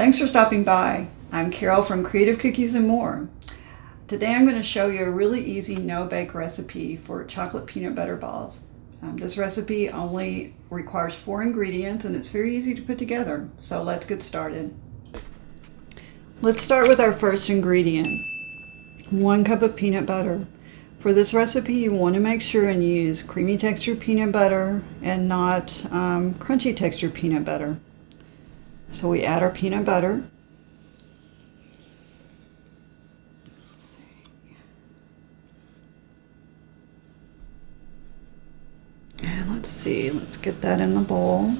Thanks for stopping by. I'm Carol from Creative Cookies and More. Today I'm going to show you a really easy no-bake recipe for chocolate peanut butter balls. This recipe only requires 4 ingredients and it's very easy to put together. So let's get started. Let's start with our first ingredient, 1 cup of peanut butter. For this recipe you want to make sure and use creamy textured peanut butter and not crunchy textured peanut butter. So we add our peanut butter. And let's get that in the bowl.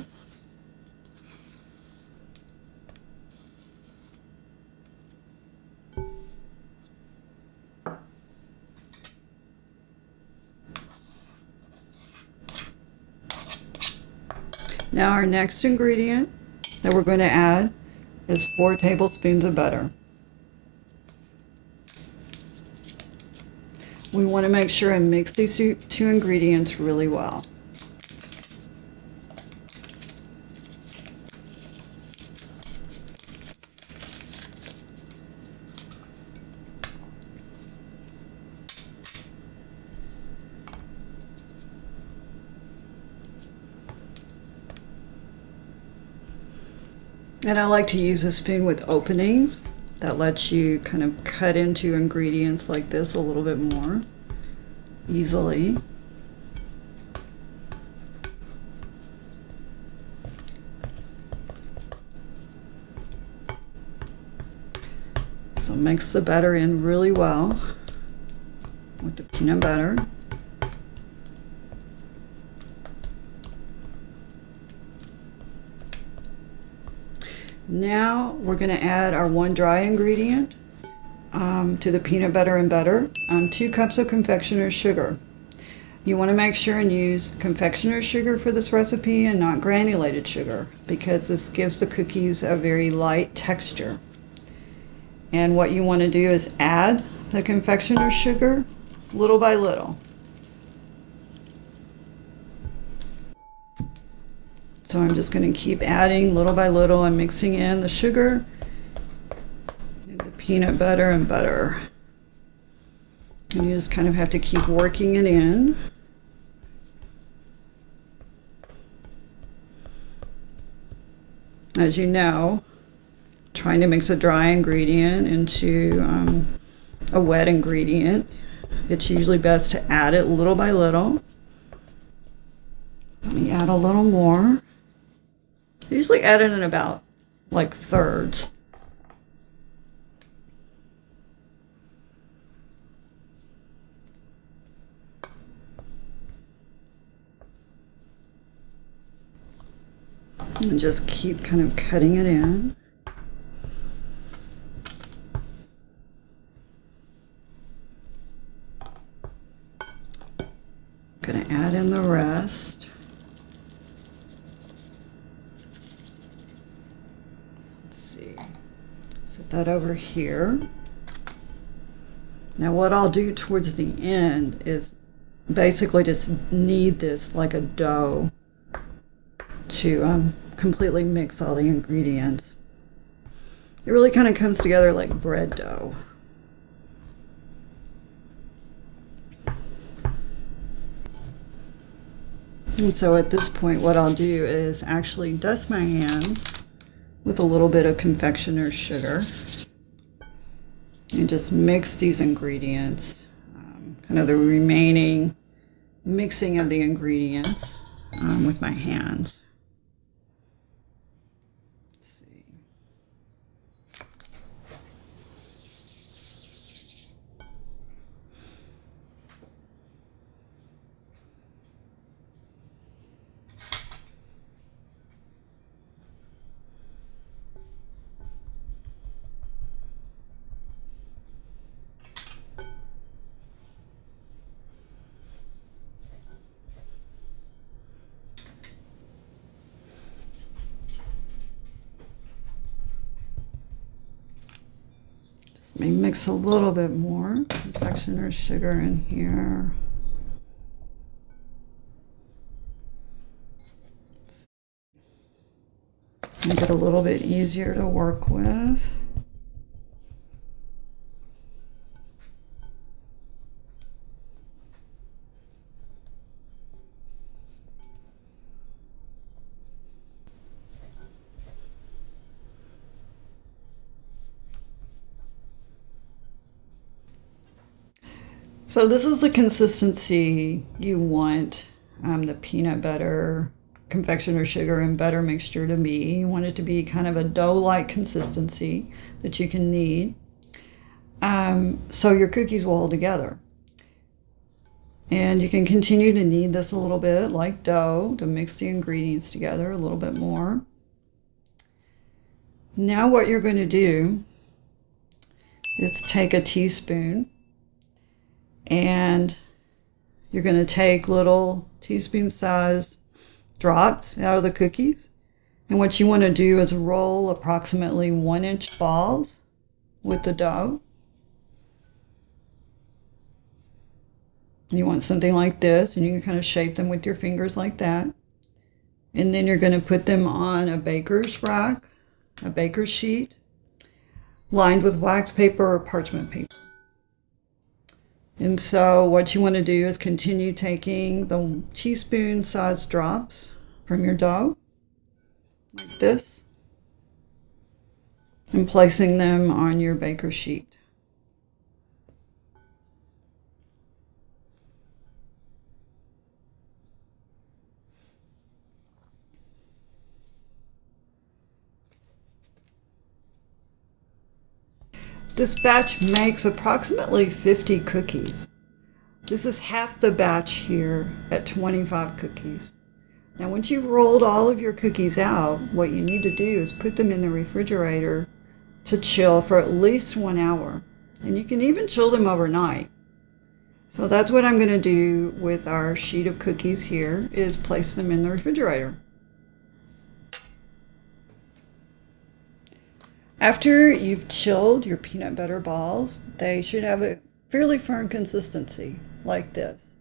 Now our next ingredient that we're going to add is 4 tablespoons of butter. We want to make sure and mix these 2 ingredients really well. And I like to use a spoon with openings that lets you kind of cut into ingredients like this a little bit more easily. So mix the butter in really well with the peanut butter. Now we're going to add our 1 dry ingredient to the peanut butter and butter, 2 cups of confectioner's sugar. You want to make sure and use confectioner's sugar for this recipe and not granulated sugar, because this gives the cookies a very light texture. And what you want to do is add the confectioner's sugar little by little. So I'm just going to keep adding little by little and mixing in the sugar and the peanut butter and butter. And you just kind of have to keep working it in. As you know, trying to mix a dry ingredient into a wet ingredient, it's usually best to add it little by little. Let me add a little more. I usually add it in about like thirds. And just keep kind of cutting it in. I'm going to add in the rest. That over here. Now what I'll do towards the end is basically just knead this like a dough to completely mix all the ingredients. It really kind of comes together like bread dough. And so at this point what I'll do is actually dust my hands with a little bit of confectioner's sugar and just mix these ingredients, kind of the remaining mixing of the ingredients with my hands. Let me mix a little bit more confectioner's sugar in here. Make it a little bit easier to work with. So this is the consistency you want the peanut butter, confectioner sugar, and butter mixture to be. You want it to be kind of a dough-like consistency that you can knead, so your cookies will hold together. And you can continue to knead this a little bit like dough to mix the ingredients together a little bit more. Now what you're going to do is take a teaspoon, and you're going to take little teaspoon-sized drops out of the cookies. And what you want to do is roll approximately 1-inch balls with the dough. You want something like this, and you can kind of shape them with your fingers like that. And then you're going to put them on a baker's rack, a baker's sheet, lined with wax paper or parchment paper. And so what you want to do is continue taking the teaspoon-sized drops from your dough, like this, and placing them on your baker's sheet. This batch makes approximately 50 cookies. This is half the batch here at 25 cookies. Now once you've rolled all of your cookies out, what you need to do is put them in the refrigerator to chill for at least 1 hour. And you can even chill them overnight. So that's what I'm going to do with our sheet of cookies here, is place them in the refrigerator. After you've chilled your peanut butter balls, they should have a fairly firm consistency, like this.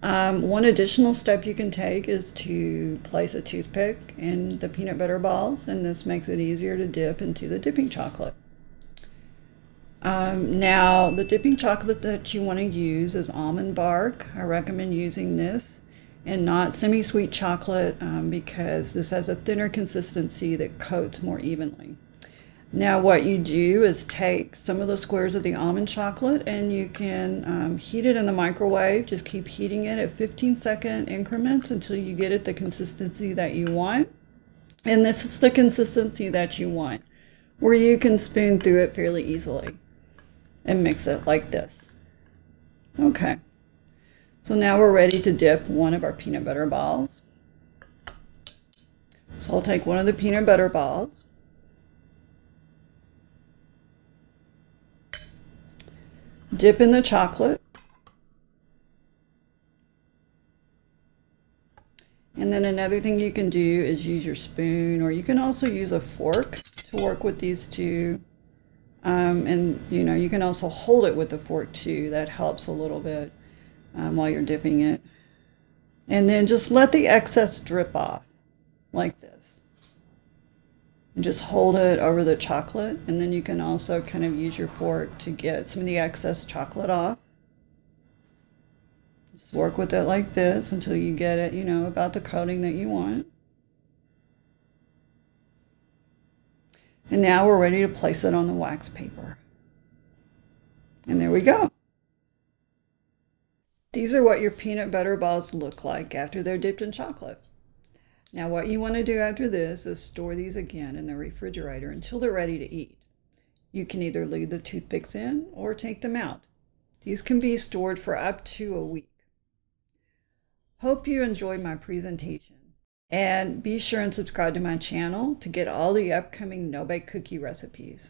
One additional step you can take is to place a toothpick in the peanut butter balls, and this makes it easier to dip into the dipping chocolate. Now, the dipping chocolate that you want to use is almond bark. I recommend using this and not semi-sweet chocolate because this has a thinner consistency that coats more evenly. Now what you do is take some of the squares of the almond chocolate, and you can heat it in the microwave. Just keep heating it at 15-second increments until you get it the consistency that you want. And this is the consistency that you want, where you can spoon through it fairly easily and mix it like this. Okay, so now we're ready to dip one of our peanut butter balls. So I'll take one of the peanut butter balls, dip in the chocolate, and then another thing you can do is use your spoon, or you can also use a fork to work with these two. And you can also hold it with the fork too. That helps a little bit while you're dipping it. And then just let the excess drip off like this. And just hold it over the chocolate, and then you can also kind of use your fork to get some of the excess chocolate off. Just work with it like this until you get it, about the coating that you want. And now we're ready to place it on the wax paper. And there we go. These are what your peanut butter balls look like after they're dipped in chocolate. Now what you want to do after this is store these again in the refrigerator until they're ready to eat. You can either leave the toothpicks in or take them out. These can be stored for up to a week. Hope you enjoyed my presentation, and be sure and subscribe to my channel to get all the upcoming no-bake cookie recipes.